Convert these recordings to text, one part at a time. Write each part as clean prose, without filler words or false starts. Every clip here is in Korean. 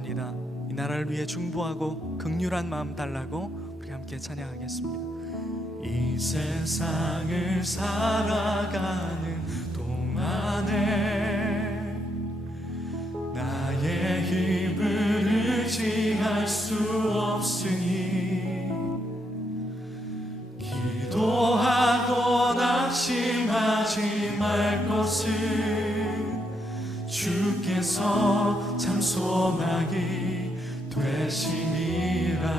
원합니다. 이 나라를 위해 중보하고 긍휼한 마음 달라고 우리 함께 찬양하겠습니다. 이 세상을 살아가는 동안에 나의 힘을 의지할 수 없으니 기도하고 낙심하지 말 것을 주께서 참 소망이 되시니라.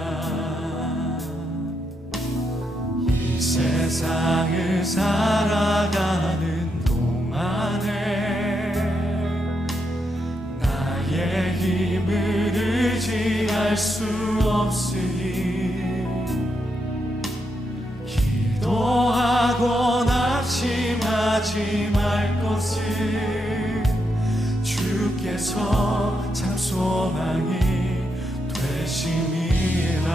이 세상을 살아가는 동안에 나의 힘을 의지할 수 없으니 기도하고 낙심하지 말 것을 주께서 참 소망이 되심이라.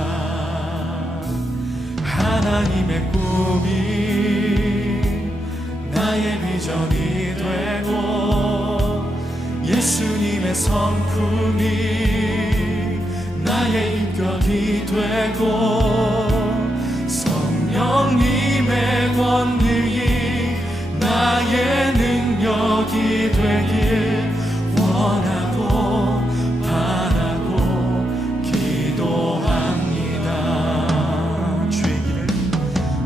하나님의 꿈이 나의 비전이 되고 예수님의 성품이 나의 인격이 되고 성령님의 권능이 나의 능력이 되길 원하고 바라고 기도합니다.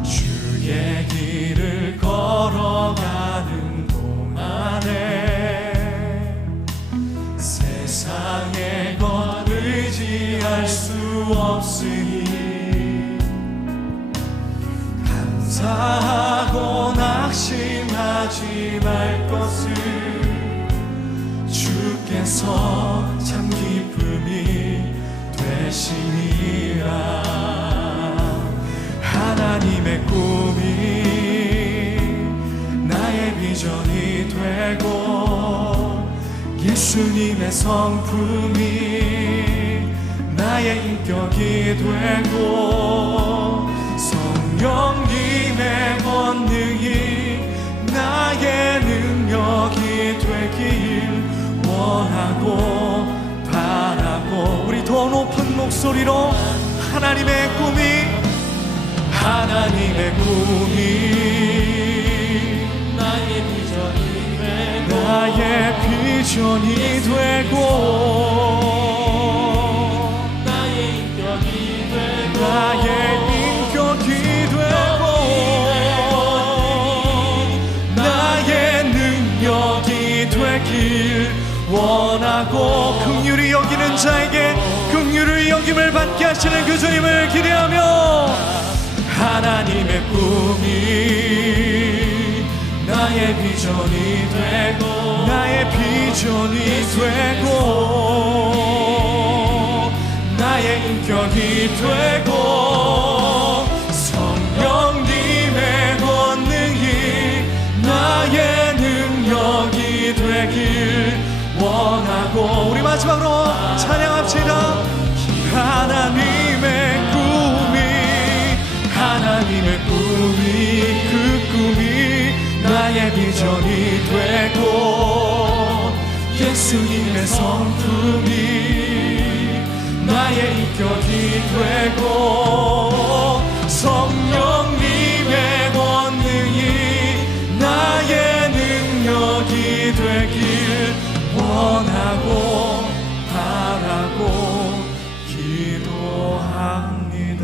주의 길을 걸어가는 동안에 세상의 것 의지할 수 없으니 감사하고 낙심하지 말 것을 주께서 참 기쁨이 되시니라. 하나님의 꿈이 나의 비전이 되고 예수님의 성품이 나의 인격이 되고 성령님의 권능이 나의 능력이 되길 원하고 바라고 우리 더 높은 목소리로 하나님의 꿈이 나의 비전이 되고 나의 인격이 되고 나의 능력이 되길 원하고 긍휼히 여기는 자에게 긍휼을 여김을 받게 하시는 그 주님을 기대하며 하나님의 꿈이 나의 비전이 되고 나의 인격이 되고 성령님의 권능이 나의 능력이 되길 원하고 우리 마지막으로 찬양합시다. 하나님의 꿈이 그 꿈이 나의 비전이 되고 예수님의 성품이 나의 인격이 되고 성령님의 권능이 나의 능력이 되길 원하고 바라고 기도합니다.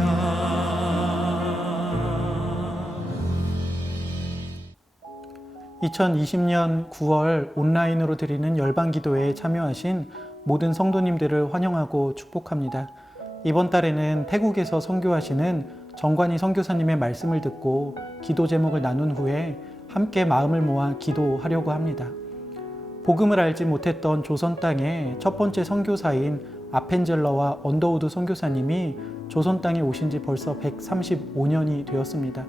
2020년 9월 온라인으로 드리는 열방기도회에 참여하신 모든 성도님들을 환영하고 축복합니다. 이번 달에는 태국에서 선교하시는 정관희 선교사님의 말씀을 듣고 기도 제목을 나눈 후에 함께 마음을 모아 기도하려고 합니다. 복음을 알지 못했던 조선 땅의 첫 번째 선교사인 아펜젤러와 언더우드 선교사님이 조선 땅에 오신 지 벌써 135년이 되었습니다.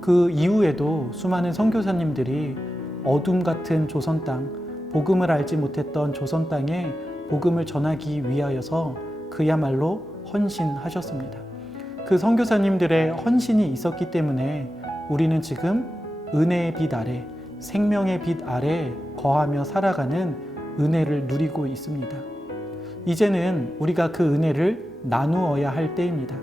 그 이후에도 수많은 선교사님들이 어둠 같은 조선 땅, 복음을 알지 못했던 조선 땅에 복음을 전하기 위하여서 그야말로 헌신하셨습니다. 그 선교사님들의 헌신이 있었기 때문에 우리는 지금 은혜의 빛 아래, 생명의 빛 아래 거하며 살아가는 은혜를 누리고 있습니다. 이제는 우리가 그 은혜를 나누어야 할 때입니다.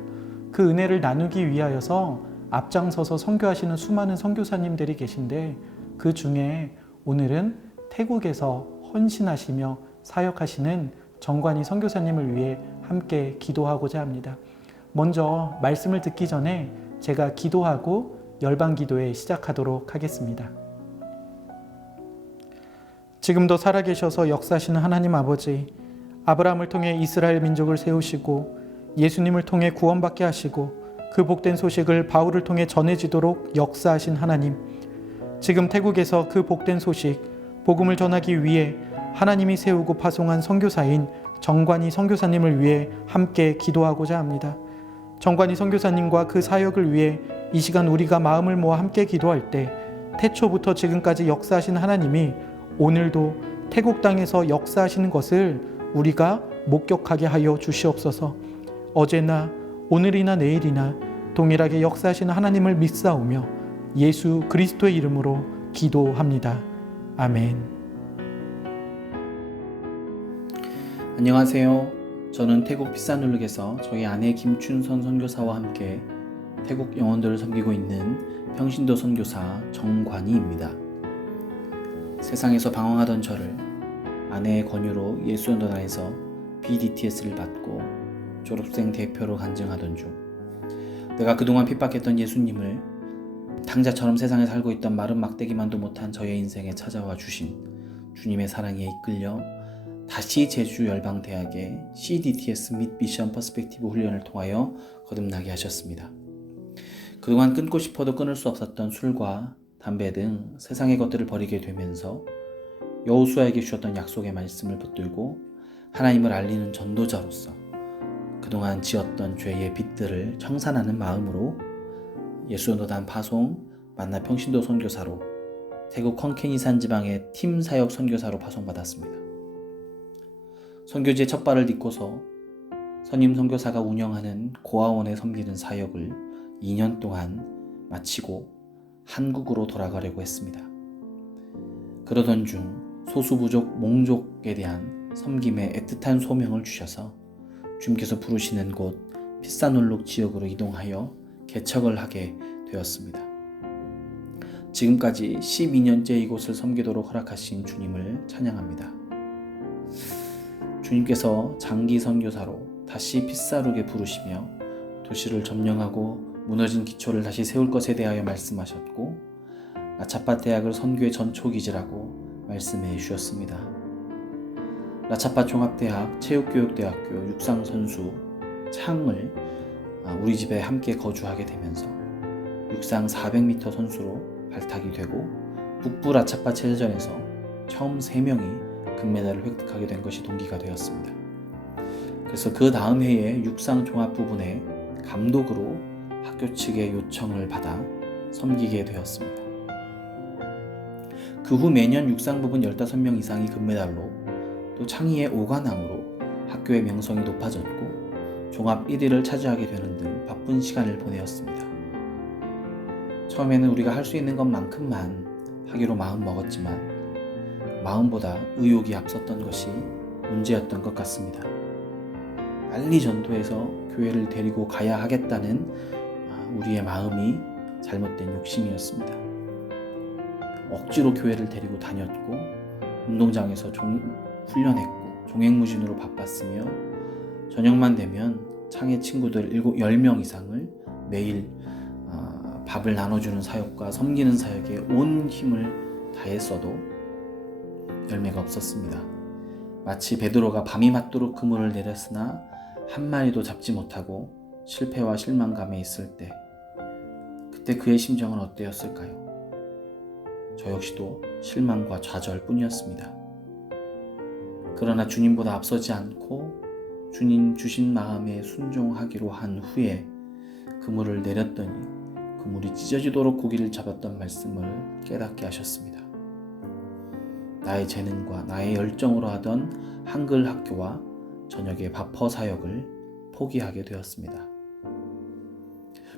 그 은혜를 나누기 위하여서 앞장서서 선교하시는 수많은 선교사님들이 계신데, 그 중에 오늘은 태국에서 헌신하시며 사역하시는 정관희 선교사님을 위해 함께 기도하고자 합니다. 먼저 말씀을 듣기 전에 제가 기도하고 열방기도회 시작하도록 하겠습니다. 지금도 살아계셔서 역사하시는 하나님 아버지, 아브라함을 통해 이스라엘 민족을 세우시고 예수님을 통해 구원받게 하시고 그 복된 소식을 바울을 통해 전해지도록 역사하신 하나님, 지금 태국에서 그 복된 소식, 복음을 전하기 위해 하나님이 세우고 파송한 선교사인 정관희 선교사님을 위해 함께 기도하고자 합니다. 정관희 선교사님과 그 사역을 위해 이 시간 우리가 마음을 모아 함께 기도할 때, 태초부터 지금까지 역사하신 하나님이 오늘도 태국 땅에서 역사하시는 것을 우리가 목격하게 하여 주시옵소서. 어제나 오늘이나 내일이나 동일하게 역사하시는 하나님을 믿사오며 예수 그리스도의 이름으로 기도합니다. 아멘. 안녕하세요. 저는 태국 피사눌룩에서 저희 아내 김춘선 선교사와 함께 태국 영혼들을 섬기고 있는 평신도 선교사 정관희입니다. 세상에서 방황하던 저를 아내의 권유로 예수연단에서 BDTS를 받고 졸업생 대표로 간증하던 중, 내가 그동안 핍박했던 예수님을 탕자처럼 세상에 살고 있던 마른 막대기만도 못한 저의 인생에 찾아와 주신 주님의 사랑에 이끌려 다시 제주 열방대학의 CDTS 및 미션 퍼스펙티브 훈련을 통하여 거듭나게 하셨습니다. 그동안 끊고 싶어도 끊을 수 없었던 술과 담배 등 세상의 것들을 버리게 되면서 여호수아에게 주셨던 약속의 말씀을 붙들고 하나님을 알리는 전도자로서 그동안 지었던 죄의 빚들을 청산하는 마음으로 예수연단 파송 만나 평신도 선교사로 태국 컹케니산 지방의 팀 사역 선교사로 파송받았습니다. 선교지의 첫 발을 딛고서 선임 선교사가 운영하는 고아원에 섬기는 사역을 2년 동안 마치고 한국으로 돌아가려고 했습니다. 그러던 중 소수부족 몽족에 대한 섬김의 애틋한 소명을 주셔서 주님께서 부르시는 곳 피사눌룩 지역으로 이동하여 개척을 하게 되었습니다. 지금까지 12년째 이곳을 섬기도록 허락하신 주님을 찬양합니다. 주님께서 장기 선교사로 다시 피사룩에 부르시며 도시를 점령하고 무너진 기초를 다시 세울 것에 대하여 말씀하셨고, 라차팟 대학을 선교의 전초기지라고 말씀해 주셨습니다. 라차팟 종합대학 체육교육대학교 육상선수 창을 우리 집에 함께 거주하게 되면서 육상 400m 선수로 발탁이 되고 북부 라차팟 체전에서 처음 3명이 금메달을 획득하게 된 것이 동기가 되었습니다. 그래서 그 다음 해에 육상 종합 부분에 감독으로 학교 측의 요청을 받아 섬기게 되었습니다. 그 후 매년 육상 부분 15명 이상이 금메달로, 또 창의의 5관왕으로 학교의 명성이 높아졌고 종합 1위를 차지하게 되는 등 바쁜 시간을 보내었습니다. 처음에는 우리가 할 수 있는 것만큼만 하기로 마음 먹었지만 마음보다 의욕이 앞섰던 것이 문제였던 것 같습니다. 빨리 전도해서 교회를 데리고 가야 하겠다는 우리의 마음이 잘못된 욕심이었습니다. 억지로 교회를 데리고 다녔고 운동장에서 훈련했고 종횡무진으로 바빴으며 저녁만 되면 창의 친구들 10명 이상을 매일 밥을 나눠주는 사역과 섬기는 사역에 온 힘을 다했어도 열매가 없었습니다. 마치 베드로가 밤이 맞도록 그물을 내렸으나 한 마리도 잡지 못하고 실패와 실망감에 있을 때, 그때 그의 심정은 어때였을까요? 저 역시도 실망과 좌절뿐이었습니다. 그러나 주님보다 앞서지 않고 주님 주신 마음에 순종하기로 한 후에 그물을 내렸더니 그물이 찢어지도록 고기를 잡았던 말씀을 깨닫게 하셨습니다. 나의 재능과 나의 열정으로 하던 한글 학교와 저녁의 밥퍼 사역을 포기하게 되었습니다.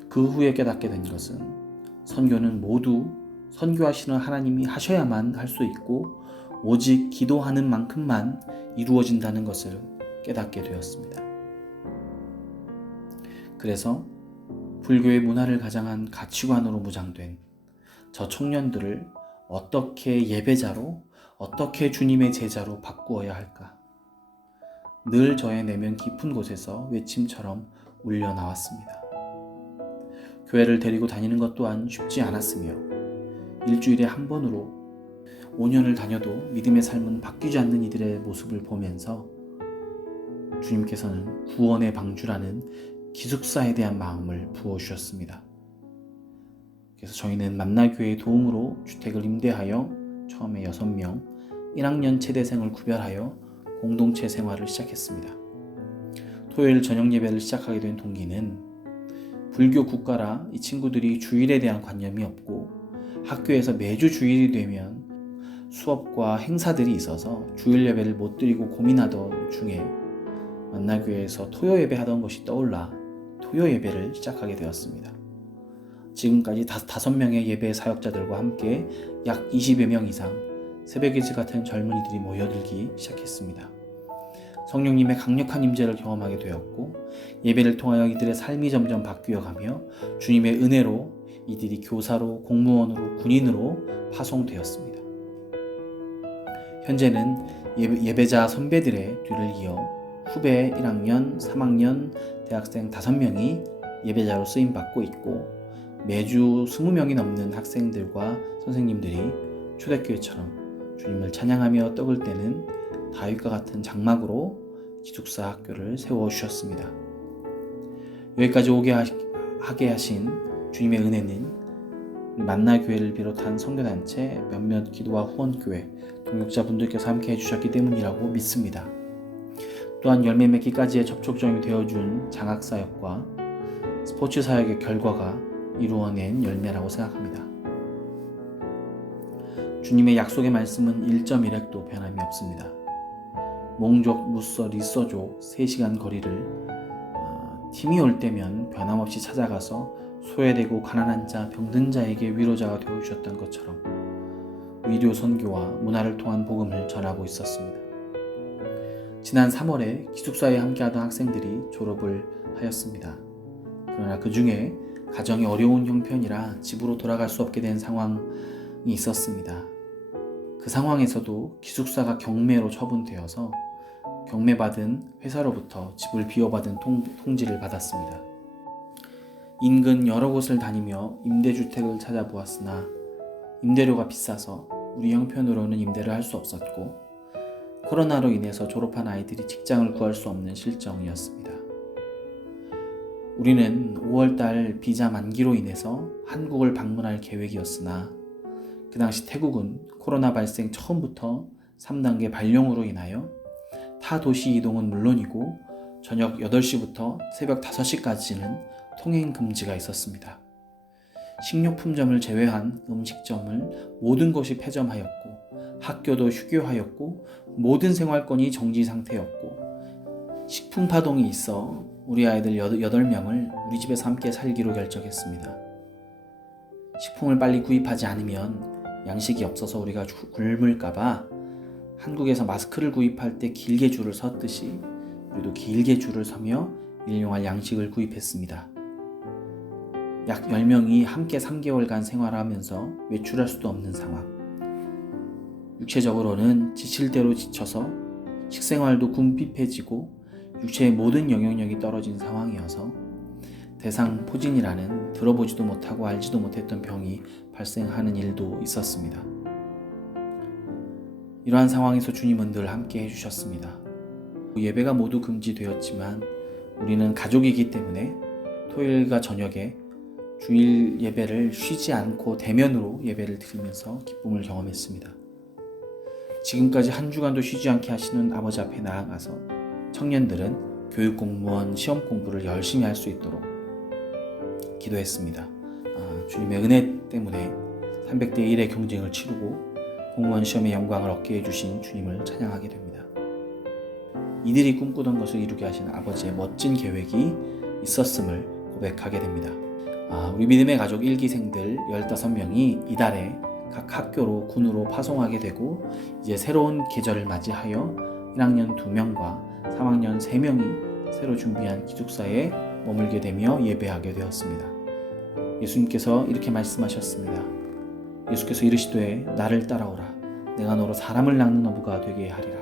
그 후에 깨닫게 된 것은 선교는 모두 선교하시는 하나님이 하셔야만 할 수 있고 오직 기도하는 만큼만 이루어진다는 것을 깨닫게 되었습니다. 그래서 불교의 문화를 가장한 가치관으로 무장된 저 청년들을 어떻게 예배자로, 어떻게 주님의 제자로 바꾸어야 할까? 늘 저의 내면 깊은 곳에서 외침처럼 울려 나왔습니다. 교회를 데리고 다니는 것 또한 쉽지 않았으며 일주일에 한 번으로 5년을 다녀도 믿음의 삶은 바뀌지 않는 이들의 모습을 보면서 주님께서는 구원의 방주라는 기숙사에 대한 마음을 부어주셨습니다. 그래서 저희는 만나교회의 도움으로 주택을 임대하여 처음에 6명, 1학년 최대생을 구별하여 공동체 생활을 시작했습니다. 토요일 저녁 예배를 시작하게 된 동기는 불교 국가라 이 친구들이 주일에 대한 관념이 없고 학교에서 매주 주일이 되면 수업과 행사들이 있어서 주일 예배를 못 드리고 고민하던 중에 만나교회에서 토요 예배 하던 것이 떠올라 토요 예배를 시작하게 되었습니다. 지금까지 5명의 예배 사역자들과 함께 약 20여 명 이상 새벽일찍 같은 젊은이들이 모여들기 시작했습니다. 성령님의 강력한 임재를 경험하게 되었고 예배를 통하여 이들의 삶이 점점 바뀌어가며 주님의 은혜로 이들이 교사로, 공무원으로, 군인으로 파송되었습니다. 현재는 예배자 선배들의 뒤를 이어 후배 1학년, 3학년, 대학생 5명이 예배자로 쓰임받고 있고 매주 20명이 넘는 학생들과 선생님들이 초대교회처럼 주님을 찬양하며 떡을 떼는 다윗과 같은 장막으로 기숙사 학교를 세워주셨습니다. 여기까지 오게 하게 하신 주님의 은혜는 만나교회를 비롯한 선교단체 몇몇 기도와 후원교회 동역자분들께서 함께 해주셨기 때문이라고 믿습니다. 또한 열매 맺기까지의 접촉점이 되어준 장학사역과 스포츠사역의 결과가 이루어낸 열매라고 생각합니다. 주님의 약속의 말씀은 1.1획도 변함이 없습니다. 몽족, 무서, 리서족 3시간 거리를 팀이 올 때면 변함없이 찾아가서 소외되고 가난한 자, 병든 자에게 위로자가 되어주셨던 것처럼 위료 선교와 문화를 통한 복음을 전하고 있었습니다. 지난 3월에 기숙사에 함께하던 학생들이 졸업을 하였습니다. 그러나 그 중에 가정이 어려운 형편이라 집으로 돌아갈 수 없게 된 상황이 있었습니다. 그 상황에서도 기숙사가 경매로 처분되어서 경매받은 회사로부터 집을 비워받은 통지를 받았습니다. 인근 여러 곳을 다니며 임대주택을 찾아보았으나 임대료가 비싸서 우리 형편으로는 임대를 할 수 없었고 코로나로 인해서 졸업한 아이들이 직장을 구할 수 없는 실정이었습니다. 우리는 5월달 비자 만기로 인해서 한국을 방문할 계획이었으나 그 당시 태국은 코로나 발생 처음부터 3단계 발령으로 인하여 타 도시 이동은 물론이고 저녁 8시부터 새벽 5시까지는 통행 금지가 있었습니다. 식료품점을 제외한 음식점을 모든 곳이 폐점하였고 학교도 휴교하였고 모든 생활권이 정지 상태였고 식품 파동이 있어 우리 아이들 8명을 우리 집에서 함께 살기로 결정했습니다. 식품을 빨리 구입하지 않으면 양식이 없어서 우리가 굶을까봐 한국에서 마스크를 구입할 때 길게 줄을 섰듯이 우리도 길게 줄을 서며 일용할 양식을 구입했습니다. 약 10명이 함께 3개월간 생활하면서 외출할 수도 없는 상황. 육체적으로는 지칠 대로 지쳐서 식생활도 궁핍해지고 육체의 모든 영향력이 떨어진 상황이어서 대상포진이라는 들어보지도 못하고 알지도 못했던 병이 발생하는 일도 있었습니다. 이러한 상황에서 주님은 늘 함께 해주셨습니다. 예배가 모두 금지되었지만 우리는 가족이기 때문에 토요일과 저녁에 주일 예배를 쉬지 않고 대면으로 예배를 드리면서 기쁨을 경험했습니다. 지금까지 한 주간도 쉬지 않게 하시는 아버지 앞에 나아가서 청년들은 교육 공무원 시험 공부를 열심히 할 수 있도록 기도했습니다. 주님의 은혜 때문에 300대 1의 경쟁을 치르고 공무원 시험의 영광을 얻게 해주신 주님을 찬양하게 됩니다. 이들이 꿈꾸던 것을 이루게 하신 아버지의 멋진 계획이 있었음을 고백하게 됩니다. 우리 믿음의 가족 1기생들 15명이 이달에 각 학교로 군으로 파송하게 되고 이제 새로운 계절을 맞이하여 1학년 2명과 3학년 3명이 새로 준비한 기숙사에 머물게 되며 예배하게 되었습니다. 예수님께서 이렇게 말씀하셨습니다. 예수께서 이르시되 나를 따라오라. 내가 너로 사람을 낚는 어부가 되게 하리라.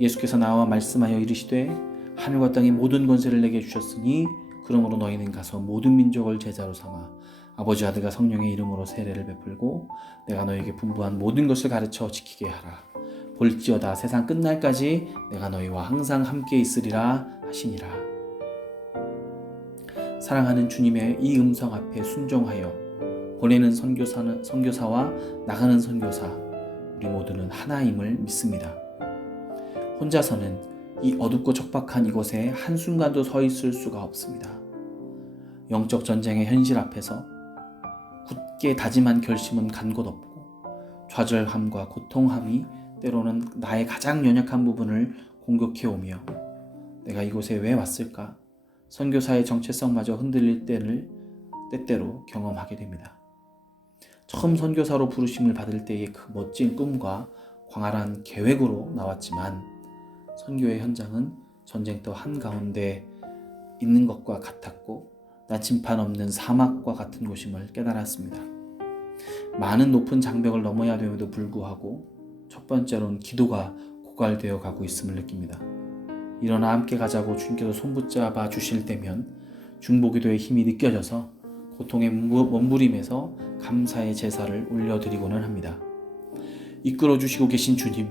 예수께서 나와 말씀하여 이르시되 하늘과 땅의 모든 권세를 내게 주셨으니 그러므로 너희는 가서 모든 민족을 제자로 삼아 아버지 아들과 성령의 이름으로 세례를 베풀고 내가 너희에게 분부한 모든 것을 가르쳐 지키게 하라. 볼지어다 세상 끝날까지 내가 너희와 항상 함께 있으리라 하시니라. 사랑하는 주님의 이 음성 앞에 순종하여 보내는 선교사와 나가는 선교사 우리 모두는 하나임을 믿습니다. 혼자서는 이 어둡고 척박한 이곳에 한순간도 서 있을 수가 없습니다. 영적 전쟁의 현실 앞에서 굳게 다짐한 결심은 간 곳 없고 좌절함과 고통함이 때로는 나의 가장 연약한 부분을 공격해오며 내가 이곳에 왜 왔을까? 선교사의 정체성마저 흔들릴 때를 때때로 경험하게 됩니다. 처음 선교사로 부르심을 받을 때의 그 멋진 꿈과 광활한 계획으로 나왔지만 선교의 현장은 전쟁터 한가운데 있는 것과 같았고 나침판 없는 사막과 같은 곳임을 깨달았습니다. 많은 높은 장벽을 넘어야 됨에도 불구하고 첫 번째로는 기도가 고갈되어 가고 있음을 느낍니다. 일어나 함께 가자고 주님께서 손붙잡아 주실 때면 중보기도의 힘이 느껴져서 고통의 몸부림에서 감사의 제사를 올려드리고는 합니다. 이끌어 주시고 계신 주님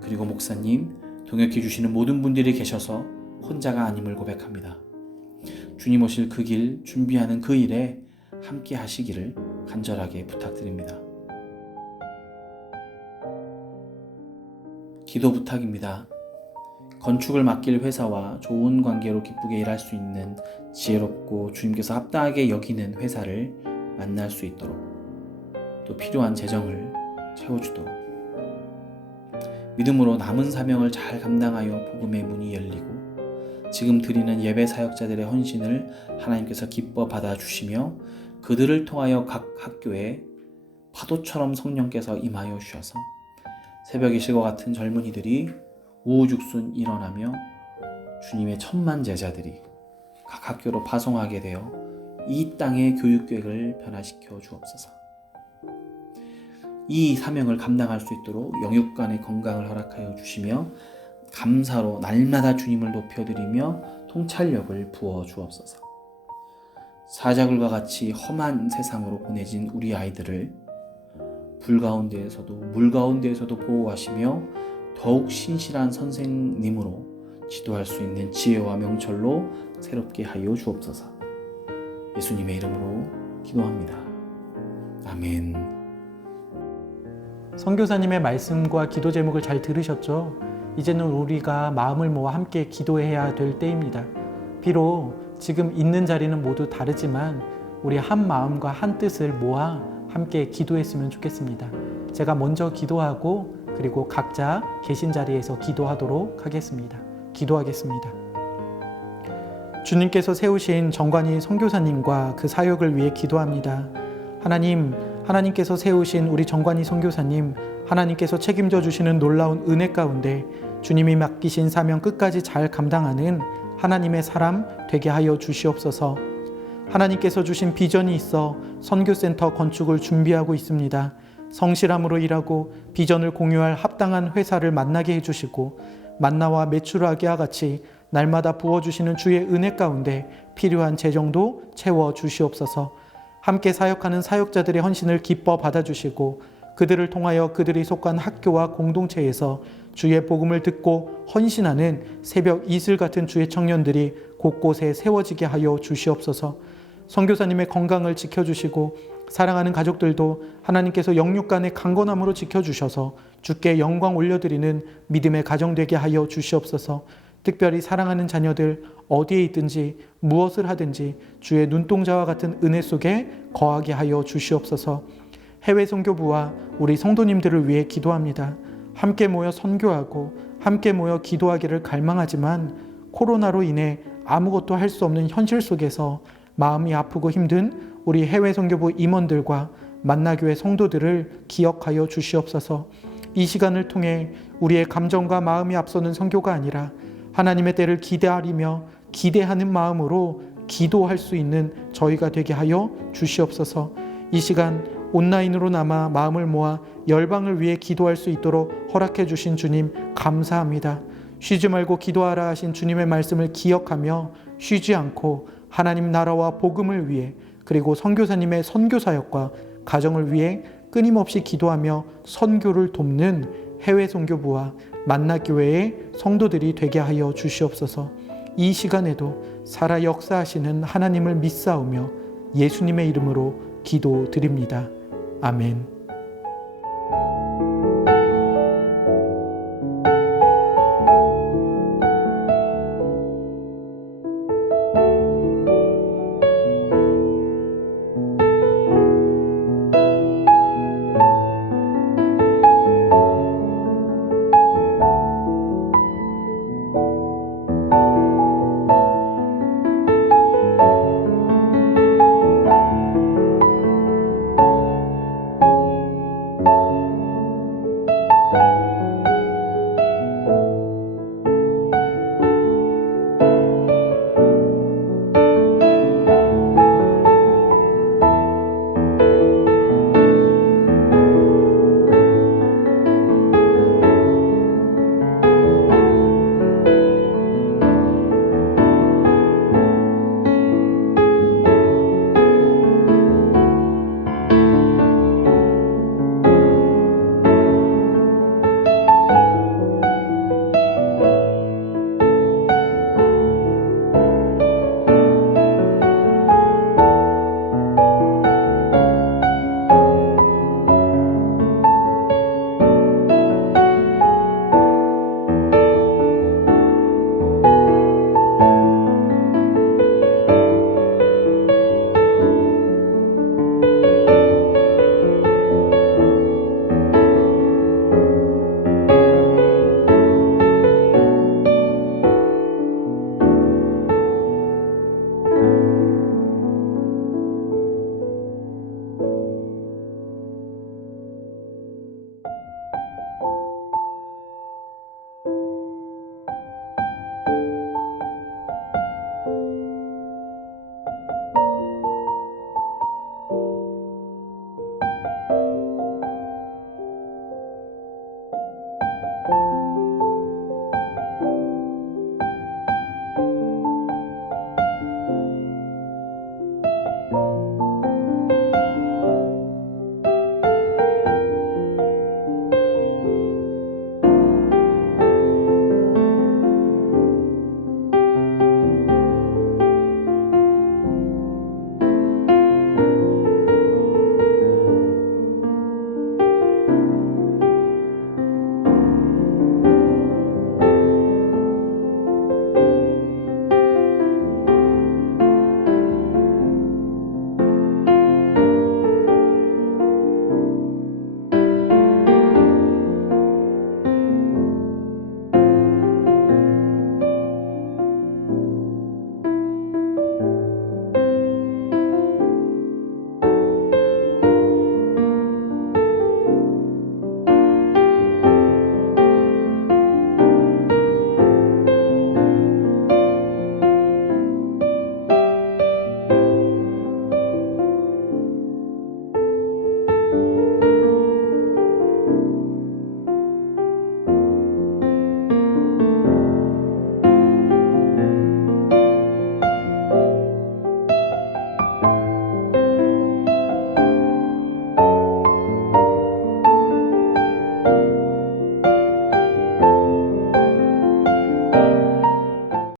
그리고 목사님 동역해 주시는 모든 분들이 계셔서 혼자가 아님을 고백합니다. 주님 오실 그 길 준비하는 그 일에 함께 하시기를 간절하게 부탁드립니다. 기도 부탁입니다. 건축을 맡길 회사와 좋은 관계로 기쁘게 일할 수 있는 지혜롭고 주님께서 합당하게 여기는 회사를 만날 수 있도록 또 필요한 재정을 채워주도록 믿음으로 남은 사명을 잘 감당하여 복음의 문이 열리고 지금 드리는 예배 사역자들의 헌신을 하나님께서 기뻐 받아주시며 그들을 통하여 각 학교에 파도처럼 성령께서 임하여 주셔서 새벽의 실과 같은 젊은이들이 우후죽순 일어나며 주님의 천만 제자들이 각 학교로 파송하게 되어 이 땅의 교육계획을 변화시켜 주옵소서. 이 사명을 감당할 수 있도록 영육간의 건강을 허락하여 주시며 감사로 날마다 주님을 높여드리며 통찰력을 부어 주옵소서. 사자굴과 같이 험한 세상으로 보내진 우리 아이들을 불 가운데에서도 물 가운데에서도 보호하시며 더욱 신실한 선생님으로 지도할 수 있는 지혜와 명철로 새롭게 하여 주옵소서. 예수님의 이름으로 기도합니다. 아멘. 선교사님의 말씀과 기도 제목을 잘 들으셨죠? 이제는 우리가 마음을 모아 함께 기도해야 될 때입니다. 비록 지금 있는 자리는 모두 다르지만 우리 한 마음과 한 뜻을 모아 함께 기도했으면 좋겠습니다. 제가 먼저 기도하고 그리고 각자 계신 자리에서 기도하도록 하겠습니다. 기도하겠습니다. 주님께서 세우신 정관이 선교사님과 그 사역을 위해 기도합니다. 하나님께서 세우신 우리 정관이 선교사님, 하나님께서 책임져 주시는 놀라운 은혜 가운데 주님이 맡기신 사명 끝까지 잘 감당하는 하나님의 사람 되게 하여 주시옵소서. 하나님께서 주신 비전이 있어 선교센터 건축을 준비하고 있습니다. 성실함으로 일하고 비전을 공유할 합당한 회사를 만나게 해주시고 만나와 매출하기와 같이 날마다 부어주시는 주의 은혜 가운데 필요한 재정도 채워 주시옵소서. 함께 사역하는 사역자들의 헌신을 기뻐 받아주시고 그들을 통하여 그들이 속한 학교와 공동체에서 주의 복음을 듣고 헌신하는 새벽 이슬 같은 주의 청년들이 곳곳에 세워지게 하여 주시옵소서. 선교사님의 건강을 지켜주시고 사랑하는 가족들도 하나님께서 영육간의 강건함으로 지켜주셔서 주께 영광 올려드리는 믿음의 가정 되게 하여 주시옵소서. 특별히 사랑하는 자녀들 어디에 있든지 무엇을 하든지 주의 눈동자와 같은 은혜 속에 거하게 하여 주시옵소서. 해외 선교부와 우리 성도님들을 위해 기도합니다. 함께 모여 선교하고 함께 모여 기도하기를 갈망하지만 코로나로 인해 아무것도 할 수 없는 현실 속에서 마음이 아프고 힘든 우리 해외 선교부 임원들과 만나교회 성도들을 기억하여 주시옵소서. 이 시간을 통해 우리의 감정과 마음이 앞서는 선교가 아니라 하나님의 때를 기대하는 마음으로 기도할 수 있는 저희가 되게 하여 주시옵소서. 이 시간 온라인으로나마 마음을 모아 열방을 위해 기도할 수 있도록 허락해 주신 주님 감사합니다. 쉬지 말고 기도하라 하신 주님의 말씀을 기억하며 쉬지 않고 하나님 나라와 복음을 위해 그리고 선교사님의 선교 사역과 가정을 위해 끊임없이 기도하며 선교를 돕는 해외 선교부와 만나교회의 성도들이 되게 하여 주시옵소서. 이 시간에도 살아 역사하시는 하나님을 믿사오며 예수님의 이름으로 기도드립니다. 아멘.